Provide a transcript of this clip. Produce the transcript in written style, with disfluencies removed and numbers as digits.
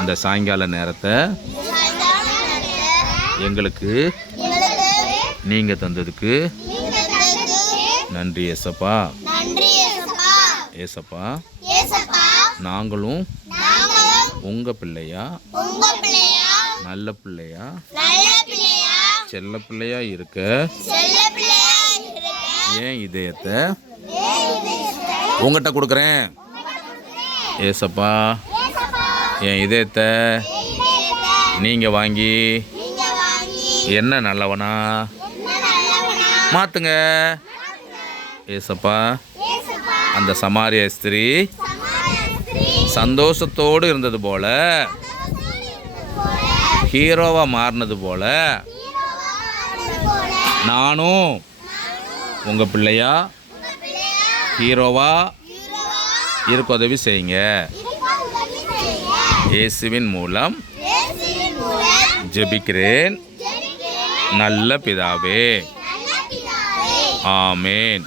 இந்த சாயங்கால நேரத்தை எங்களுக்கு நீங்க தந்ததுக்கு நன்றி ஏசப்பா. ஏசப்பா, நாங்களும் உங்க பிள்ளையா, நல்ல பிள்ளையா, செல்ல பிள்ளையா இருக்க என் இதயத்தை உங்கள்கிட்ட கொடுக்குறேன். ஏசப்பா, என் இதயத்தை நீங்கள் வாங்கி என்ன நல்லவனா மாற்றுங்க. ஏசப்பா, அந்த சமாரிய ஸ்திரீ சந்தோஷத்தோடு இருந்தது போல, ஹீரோவாக மாறினது போல நானும் உங்கள் பிள்ளையா ஹீரோவா இருக்க உதவி செய்யுங்க. இயேசுவின் மூலம் ஜெபிக்கிறேன் நல்ல பிதாவே. ஆமேன்.